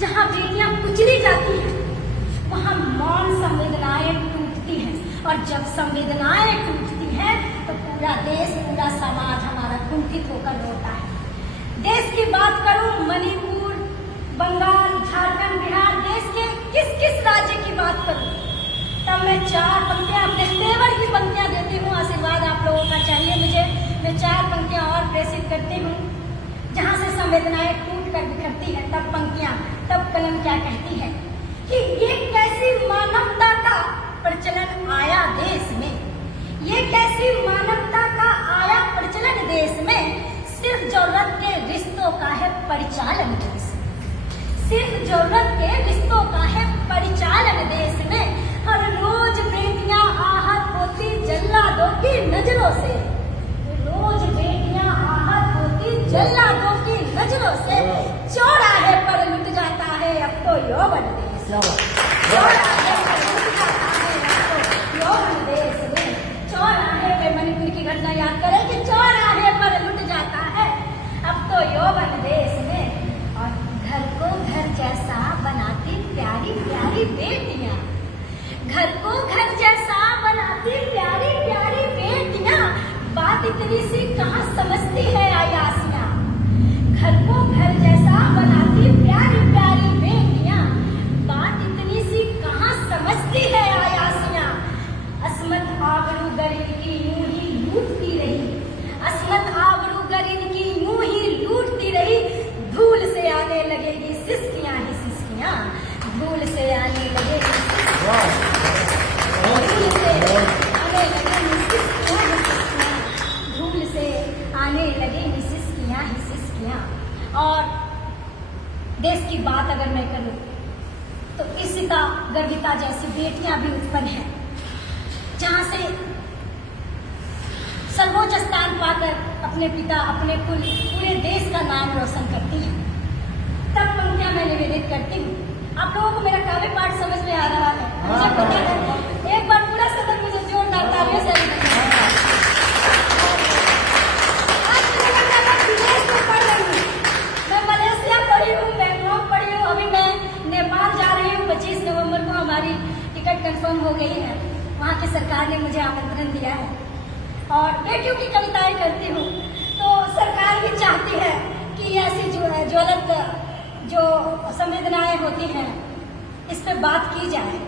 जहाँ बेटियां कुचली जाती हैं, वहाँ मौन संवेदनाएं टूटती हैं। और जब संवेदनाएं टूटती हैं तो पूरा देश, पूरा समाज हमारा कुंठित होकर रोता है। देश की बात करूं, मणिपुर, बंगाल, झारखंड, बिहार, देश के किस किस राज्य की बात करूं, तब मैं 4 पंक्तियां अपने तेवर की पंक्तियां देती हूँ। आशीर्वाद आप लोगों का चाहिए मुझे। मैं 4 पंक्तियां और प्रेषित करती हूँ। जहाँ से संवेदनाएं टूट कर बिखरती है, तब पंक्तियां, तब कलम क्या कहती है कि ये कैसी मानवता का प्रचलन आया देश में, ये कैसी मानवता का आया प्रचलन देश में, सिर्फ जरूरत के रिश्तों का है परिचालन देश में, सिर्फ जरूरत के रिश्तों का है परिचालन देश में। हर रोज बेटियां आहत होती जल्लादों की नजरों से, रोज बेटियां आहत होती जल्लादों की नजरों से। चौराहे पर लुट जाता है अब तो यौवन देश, चौराहे पर लुट जाता है अब तो यौवन देश में। चौराहे पे मणिपुर की घटना याद करें कि चौराहे पर लुट जाता है अब तो यौवन देश में। और घर को घर जैसा बनाती प्यारी प्यारी बेटियां, घर को घर जैसा बनाती प्यारी प्यारी बेटियां, बात इतनी सी कहाँ समझती है आयासियां। घर को घर जैसा बनाती प्यारी प्यारी बेटियां, बात इतनी सी कहाँ समझती है आयासियां। अस्मत आबरू गरीब की यूं ही लूटती रही, अस्मत आबरू गरीब की यूं ही लूटती रही। धूल से आने लगेगी सिसकियां ही सिसकियां, धूल से आने लगेगी सिसकियां, धूल से आने लगेगी सिसकियां ही सिसकियां, धूल से आने लगेगी सिसकियां ही सिसकियां। और देश की बात अगर मैं करूं तो इशिता गर्विता जैसी बेटियां भी उत्पन्न हैं, जहां से सर्वोच्च स्थान पाकर अपने पिता, अपने कुल, पूरे देश का नाम रोशन करती हैं। तब पंक्तियां मैं निवेदित करती हूँ। आप लोगों को मेरा काव्य पाठ समझ में आ रहा है, मुझे पता है। एक बार पूरा सदन मुझे जोरदार तालियों से विदेश में पढ़ रही हूँ, मैं मलेशिया पढ़ी हूँ, बैंकॉक पढ़ी हूँ, अभी मैं नेपाल जा रही हूँ। 25 नवंबर को हमारी टिकट कंफर्म हो गई है, वहाँ की सरकार ने मुझे आमंत्रण दिया है। और बेटियों की कविताएं करती हूँ, तो सरकार भी चाहती है कि ऐसी ज्वलंत जो संवेदनाएं होती हैं इस पे बात की जाए।